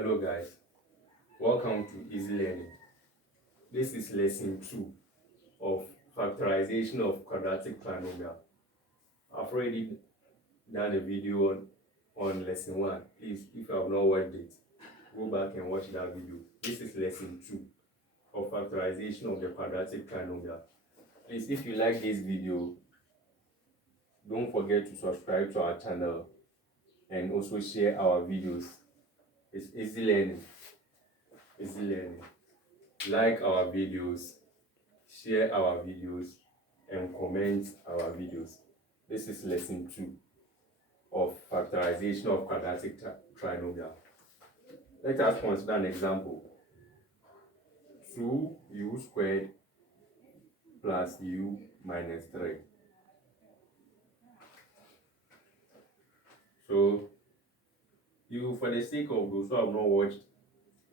Hello guys, welcome to Easy Learning. This is lesson 2 of factorization of quadratic trinomial. I've already done a video on lesson 1. Please, if you have not watched it, go back and watch that video. This is lesson 2 of factorization of the quadratic trinomial. Please, if you like this video, don't forget to subscribe to our channel and also share our videos. It's Easy Learning. Easy Learning. Like our videos, share our videos, and comment our videos. This is lesson 2 of factorization of quadratic trinomial. Let us consider an example. 2u squared plus u minus 3. So, for the sake of those who have not watched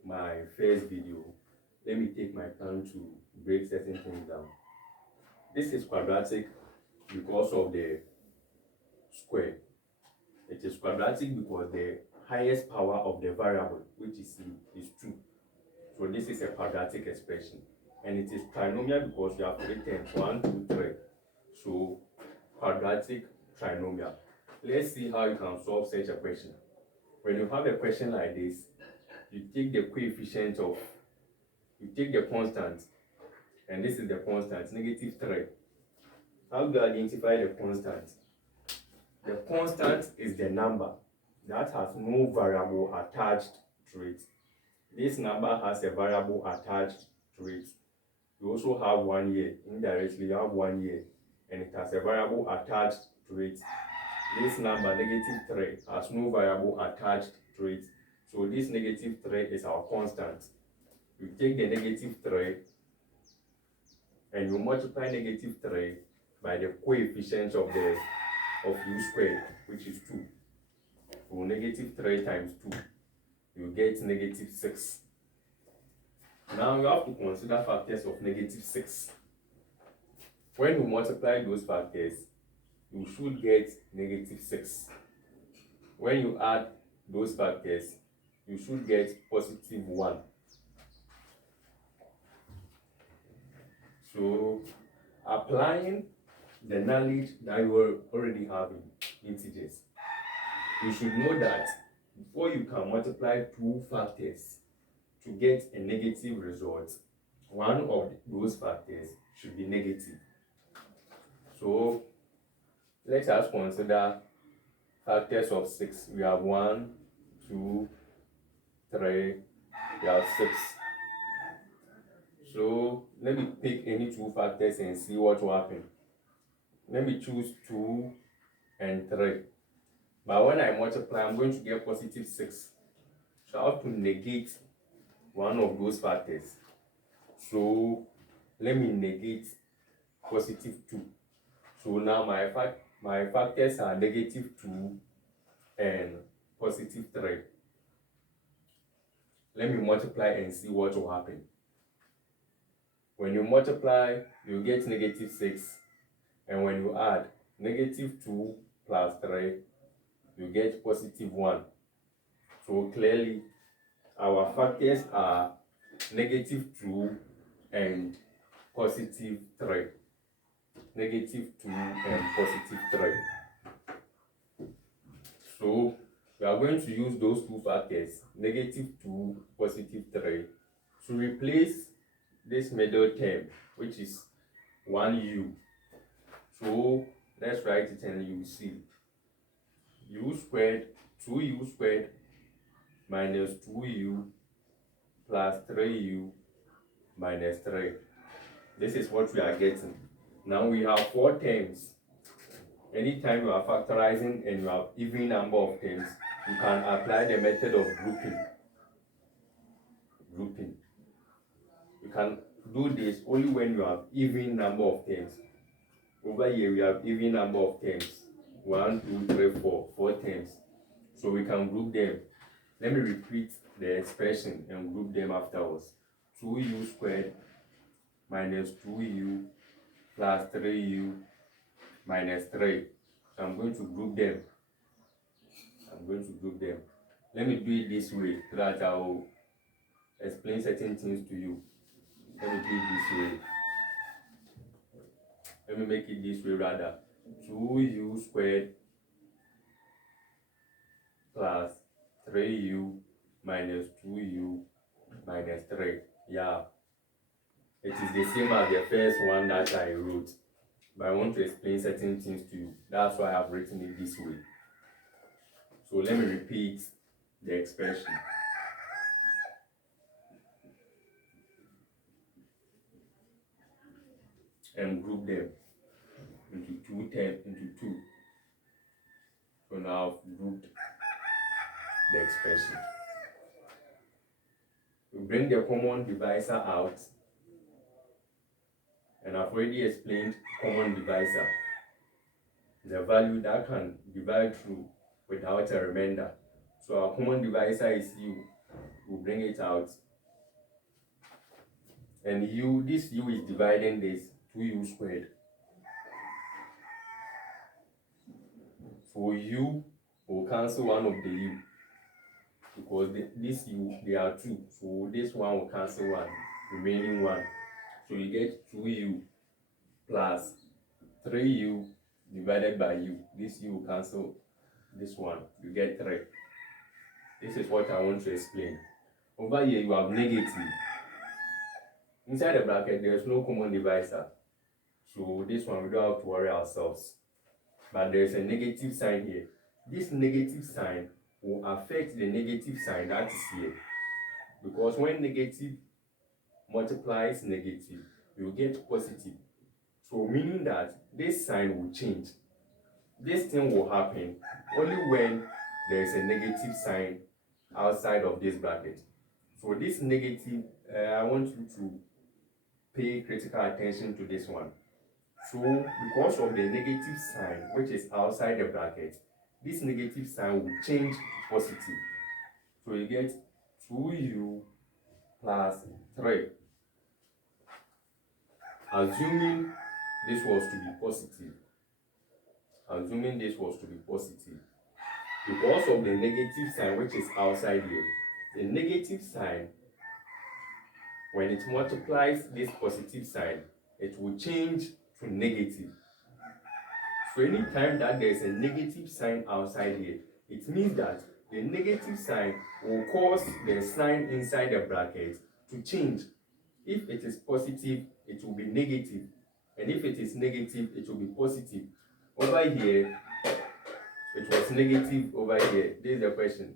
my first video, let me take my time to break certain things down. This is quadratic because of the square. It is quadratic because the highest power of the variable, which is c, is 2. So this is a quadratic expression. And it is trinomial because you have written 1, 2, 3. So quadratic trinomial. Let's see how you can solve such a question. When you have a question like this, you take the coefficient of, you take the constant, and this is the constant, -3. How do you identify the constant? The constant is the number that has no variable attached to it. This number has a variable attached to it. You also have 1 year. Indirectly, you have 1 year, and it has a variable attached to it. This number, -3, has no variable attached to it. So this -3 is our constant. You take the -3 and you multiply -3 by the coefficient of u squared, which is 2. So -3 times 2, you get -6. Now you have to consider factors of -6. When you multiply those factors, you should get -6. When you add those factors, you should get +1. So, applying the knowledge that you already have in integers, you should know that before you can multiply 2 factors to get a negative result, one of those factors should be negative. So, let us consider factors of 6. We have 1, 2, 3, we have 6. So, let me pick any 2 factors and see what will happen. Let me choose 2 and 3. But when I multiply, I'm going to get +6. So I have to negate one of those factors. So let me negate +2. So now my factors are -2 and +3. Let me multiply and see what will happen. When you multiply, you get -6. And when you add -2 plus 3, you get +1. So clearly, our factors are -2 and +3. -2 and +3. So we are going to use those 2 factors, -2, +3, to replace this middle term, which is 1u. So let's write it and you will see. U squared, 2u squared minus 2u plus 3u minus 3. This is what we are getting. Now we have 4 terms. Anytime you are factorizing and you have even number of terms, you can apply the method of grouping. You can do this only when you have even number of terms. Over here we have even number of terms. 1, 2, 3, 4. 4 terms. So we can group them. Let me repeat the expression and group them afterwards. 2u squared minus 2u plus 3u minus 3. So I'm going to group them. Let me do it this way so that I will explain certain things to you. Let me do it this way. Let me make it this way rather. 2u squared plus 3u minus 2u minus 3. Yeah, it is the same as the first one that I wrote, but I want to explain certain things to you. That's why I've written it this way. So let me repeat the expression. And group them into 2. So now I've grouped the expression. We bring the common divisor out, and I've already explained common divisor, the value that can divide through without a remainder. So our common divisor is u. We'll bring it out, and this u is dividing this 2u squared. So u will cancel one of the u, because this u, they are 2, so this one will cancel one, remaining 1. So you get 2u plus 3u divided by u. This u will cancel this one, you get 3. This is what I want to explain. Over here you have negative. Inside the bracket there is no common divisor, so this one we don't have to worry ourselves. But there is a negative sign here. This negative sign will affect the negative sign that is here, because when negative multiplies negative, you get positive. So meaning that this sign will change. This thing will happen only when there is a negative sign outside of this bracket. So this negative, I want you to pay critical attention to this one. So because of the negative sign which is outside the bracket, this negative sign will change to positive. So you get 2u plus 3. Assuming this was to be positive. Assuming this was to be positive. Because of the negative sign which is outside here, the negative sign, when it multiplies this positive sign, it will change to negative. So anytime that there is a negative sign outside here, it means that the negative sign will cause the sign inside the bracket to change. If it is positive, it will be negative. And if it is negative, it will be positive. Over here, it was negative over here. This is the question.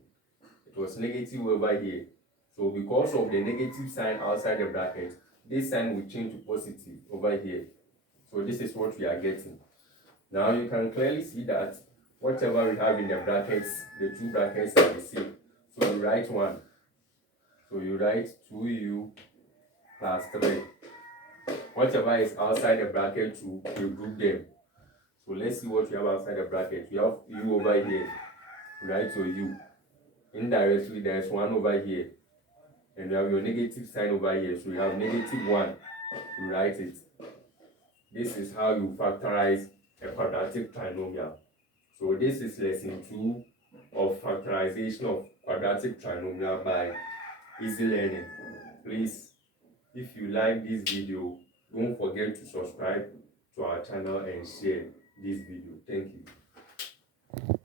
It was negative over here. So because of the negative sign outside the bracket, this sign will change to positive over here. So this is what we are getting. Now you can clearly see that whatever we have in the brackets, the two brackets are the same. So you write 1. So you write 2u plus 3. Whatever is outside the bracket, you group them. So let's see what we have outside the bracket. We have u over here. Write your u. Indirectly, there is 1 over here. And you have your negative sign over here. So you have negative 1. You write it. This is how you factorize a quadratic trinomial. So this is lesson 2 of factorization of quadratic trinomial by easy learning. Please, if you like this video, don't forget to subscribe to our channel and share this video. Thank you.